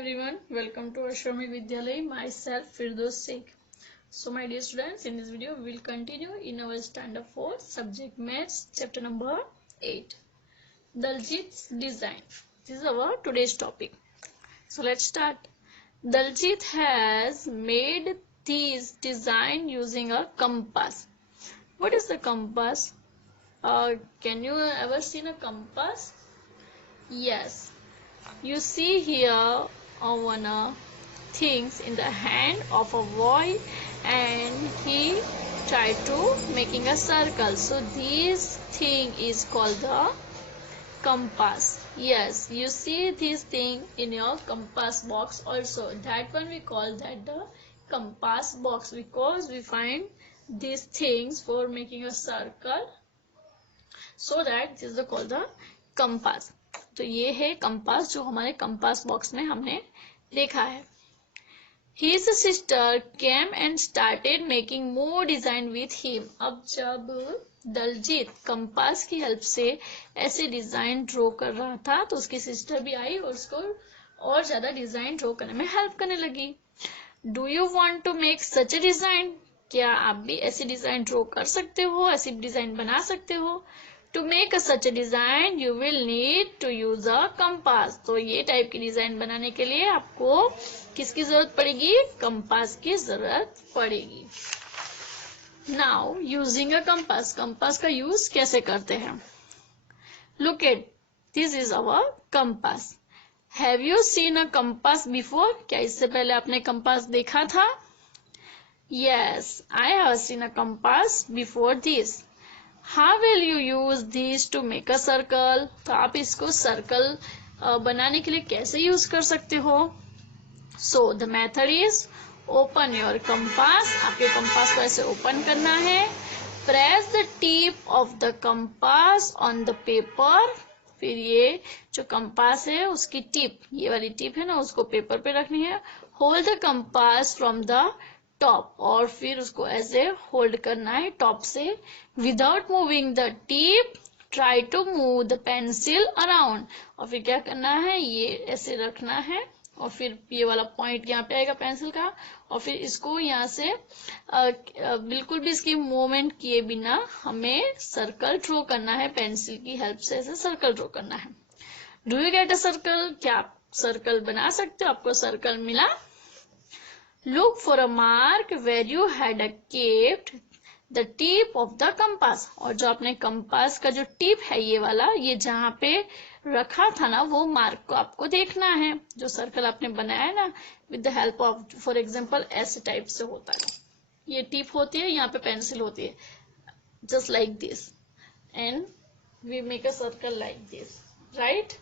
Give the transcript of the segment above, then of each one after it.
everyone, welcome to Ashramik Vidyalaya, myself Firdaus Sheikh. So my dear students, in this video we will continue in our standard 4 subject maths chapter number 8, Daljit's design. This is our today's topic. So let's start. Daljit has made this design using a compass. What is the compass? Can you ever seen a compass? Yes. You see here one things in the hand of a boy, and he tried to making a circle. So this thing is called the compass. Yes, you see this thing in your compass box also. That one we call that the compass box because we find these things for making a circle. So that this is called the compass. तो ये है compass जो हमारे compass box में हमने देखा है. His sister came and started making more design with him. अब जब दलजीत कंपास की हेल्प से ऐसे डिजाइन ड्रॉ कर रहा था तो उसकी सिस्टर भी आई और उसको और ज्यादा डिजाइन ड्रॉ करने में हेल्प करने लगी. Do you want to make such a design? क्या आप भी ऐसी डिजाइन ड्रॉ कर सकते हो, ऐसी डिजाइन बना सकते हो? To make such a design, you will need to use a compass. तो ये टाइप की डिजाइन बनाने के लिए आपको किसकी जरूरत पड़ेगी? कंपास की जरूरत पड़ेगी. Now, using a compass. Compass का यूज कैसे करते हैं? Look at this is our compass. Have you seen a compass before? क्या इससे पहले आपने कंपास देखा था? Yes, I have seen a compass before this. How will you use these to make a circle? तो आप इसको सर्कल बनाने के लिए कैसे यूज कर सकते हो? So the method is open your compass. आपके कंपास को ऐसे ओपन करना है. Press the tip of the compass on the paper. फिर ये जो कंपास है उसकी टिप, ये वाली टिप है ना, उसको पेपर पे रखनी है. Hold the compass from the top और फिर उसको ऐसे होल्ड करना है टॉप से. Without moving the tip try to move the pencil around. और फिर क्या करना है, ये ऐसे रखना है और फिर ये वाला पॉइंट यहाँ पे आएगा पेंसिल का और फिर इसको यहाँ से बिल्कुल भी इसकी मूवमेंट किए बिना हमें सर्कल ड्रॉ करना है. पेंसिल की हेल्प से ऐसे सर्कल ड्रॉ करना है. Do you get a circle? क्या आप सर्कल बना सकते हो? आपको सर्कल मिला? Look for a mark where you had kept the tip of the compass. और जो आपने कंपास का जो टिप है ये वाला, ये जहाँ पे रखा था ना, वो मार्क को आपको देखना है. जो सर्कल आपने बनाया है ना with the help of, for example ऐसे टाइप से होता है. ये टिप होती है, यहाँ पे पेंसिल होती है, just like this, and we make a circle like this, right?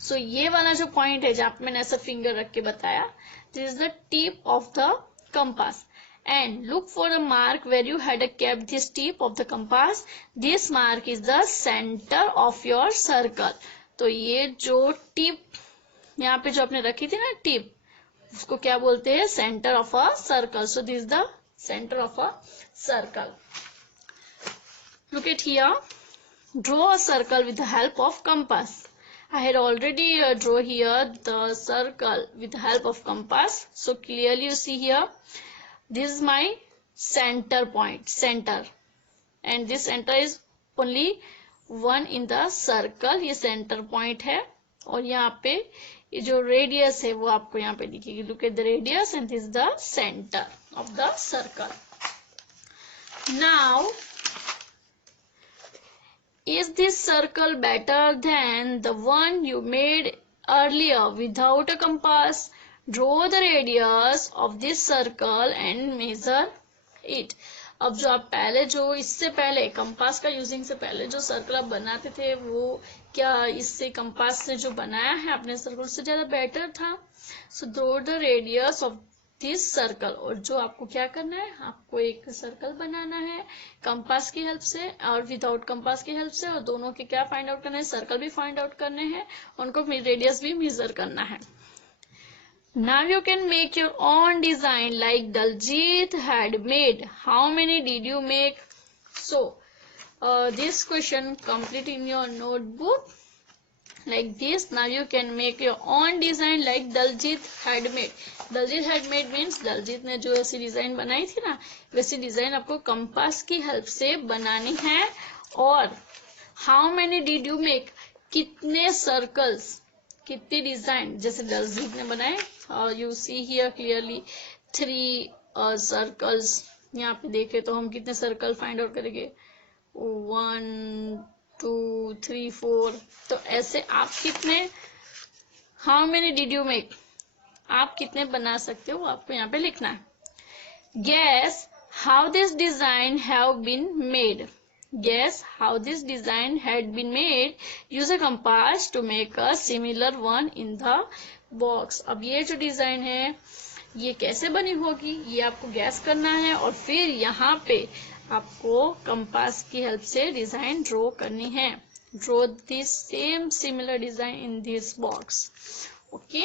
So ये वाला जो पॉइंट है जहाँ पे मैंने ऐसा फिंगर रख के बताया, this is the tip of the compass. And look for a mark where you had kept this tip of the compass. This mark is the center of your circle. तो ये जो टिप यहाँ पे जो आपने रखी थी ना टिप, उसको क्या बोलते हैं? Centre of a circle. So this is the center of a circle. Look at here. Draw a circle with the help of compass. I had already draw here the circle with the help of compass. So clearly you see here, this is my center point, center, and this center is only one in the circle. ये center point है और यहाँ पे ये जो radius है वो आपको यहाँ पे दिखेगी. Look at the radius and this is the center of the circle. Now, is this circle better than the one you made earlier without a compass? Draw the radius of this circle and measure it. अब जो आप पहले जो इससे पहले compass का using से पहले जो सर्कल आप बनाते थे वो क्या इससे कंपास से जो बनाया है अपने सर्कल से ज्यादा बेटर था? So draw the radius of this circle. और जो आपको क्या करना है, आपको एक सर्कल बनाना है कंपास की हेल्प से और विदाउट कंपास की हेल्प से, और दोनों के क्या फाइंड आउट करना है? सर्कल भी फाइंड आउट करने हैं, उनको रेडियस भी मेजर करना है. Now you can make your own design like Daljit had made. How many did you make? So this question complete in your notebook. like this. Now you can make your own design like Daljit had made. Daljit had made means Daljit ने जो ऐसी design बनाई थी ना, वैसी design आपको compass की help से बनानी है. और how many did you make, कितने सर्कल्स, कितनी डिजाइन जैसे दलजीत ने बनाए. You see here clearly 3 circles. यहाँ पे देखे तो हम कितने सर्कल फाइंड आउट करेंगे, 1 2 3 4. तो ऐसे आप कितने, how many did you make, आप कितने बना सकते हो आपको यहाँ पे लिखना है. Guess how this design have been made. Guess how this design had been made. Use a compass to make a similar one in the box. अब ये जो डिजाइन है ये कैसे बनी होगी ये आपको गैस करना है, और फिर यहाँ पे आपको कंपास की हेल्प से डिजाइन ड्रॉ करनी है. Draw this same similar design in this box. Okay,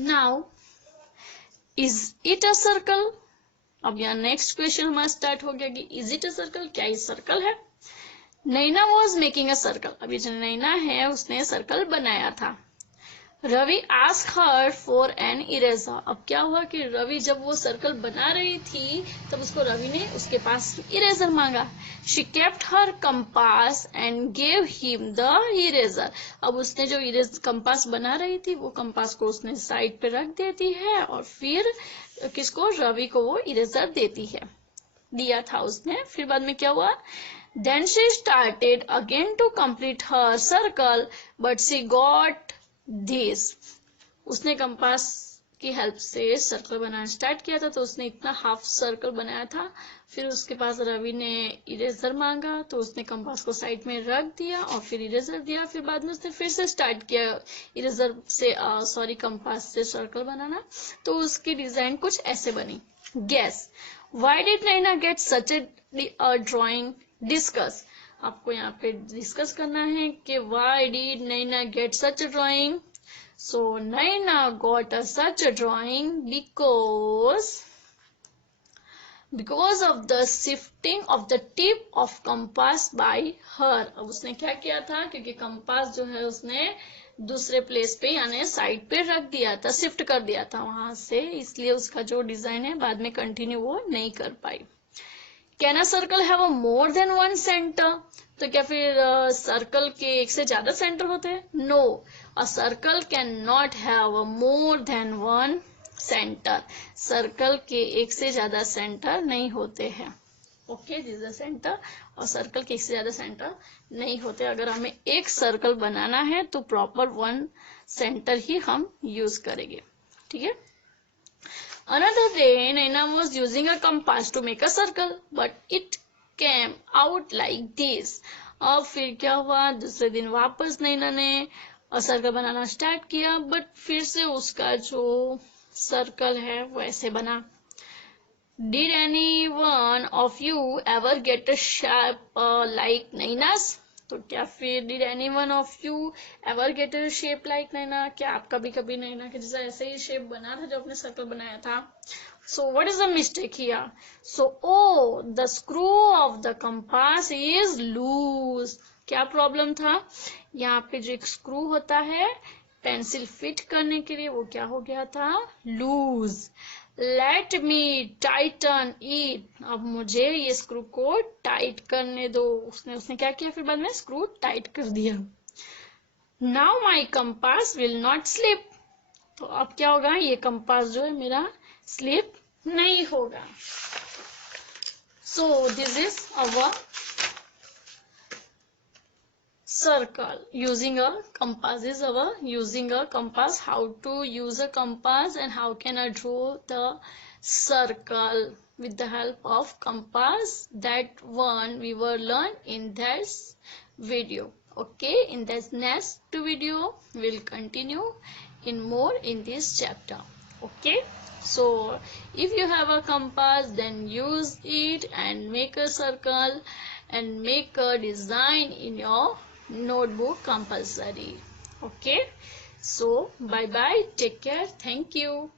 now is it a circle. अब यहाँ नेक्स्ट क्वेश्चन हमारा स्टार्ट हो गया कि इज इट अ सर्कल, क्या ये सर्कल है. Naina was making a circle. अभी जो नैना है उसने सर्कल बनाया था. Ravi ask her for an eraser. अब क्या हुआ कि रवि जब वो सर्कल बना रही थी तब उसको रवि ने उसके पास इरेजर मांगा. She kept her compass and gave him the eraser. अब उसने जो कंपास बना रही थी वो कंपास को उसने साइड पे रख देती है और फिर किसको, रवि को वो इरेजर देती है, दिया था उसने. फिर बाद में क्या हुआ, then she started again to complete her circle but she got this. उसने कंपास की हेल्प से सर्कल बनाना स्टार्ट किया था तो उसने इतना हाफ सर्कल बनाया था. फिर उसके पास रवि ने इरेजर मांगा तो उसने कंपास को साइड में रख दिया और फिर इरेजर दिया. फिर बाद में उसने फिर से स्टार्ट किया इरेजर से कंपास से सर्कल बनाना. तो उसकी डिजाइन कुछ ऐसे बनी. Guess why did Naina get such a drawing. Discuss. आपको यहाँ पे डिस्कस करना है कि why did Naina get such a drawing. So Naina got such a drawing because of the shifting of the tip of compass by her. अब उसने क्या किया था, क्योंकि कंपास जो है उसने दूसरे प्लेस पे यानी साइड पे रख दिया था, शिफ्ट कर दिया था वहां से, इसलिए उसका जो डिजाइन है बाद में कंटिन्यू वो नहीं कर पाई. Can a circle have a more than one center. तो क्या फिर सर्कल के एक से ज्यादा सेंटर होते हैं. No, a circle can not have a more than one centre. Circle के एक से ज्यादा सेंटर नहीं होते हैं. Okay, this is centre. और सर्कल के एक से ज्यादा सेंटर नहीं होते. अगर हमें एक सर्कल बनाना है तो प्रॉपर वन सेंटर ही हम यूज करेंगे. ठीक है. Another day, Naina was using a compass to make a circle, but it came out like this. अब फिर क्या हुआ, दूसरे दिन वापस नैना ने सर्कल बनाना स्टार्ट किया, बट फिर से उसका जो सर्कल है वो ऐसे बना. Did anyone of you ever get a shape like Naina's? तो क्या फिर did anyone of you ever get a shape like Naina? क्या आप कभी कभी नैना के जैसा ऐसे ही शेप बना था जो आपने सर्कल बनाया था. So what is the mistake here? So the screw of the compass is loose. क्या प्रॉब्लम था, यहाँ पे जो एक स्क्रू होता है पेंसिल फिट करने के लिए वो क्या हो गया था, loose. Let me tighten it. अब मुझे ये स्क्रू को टाइट करने दो. उसने क्या किया, फिर बाद में स्क्रू टाइट कर दिया. Now my compass will not slip. तो अब क्या होगा, ये कंपास जो है मेरा स्लिप नहीं होगा. So this is our circle using a compass. Is our using a compass, how to use a compass and how can I draw the circle with the help of compass. That one we will learn in this video. Okay, in this next video we'll continue in more in this chapter. Okay, so if you have a compass then use it and make a circle and make a design in your notebook compulsory. Okay, so bye bye, take care, thank you.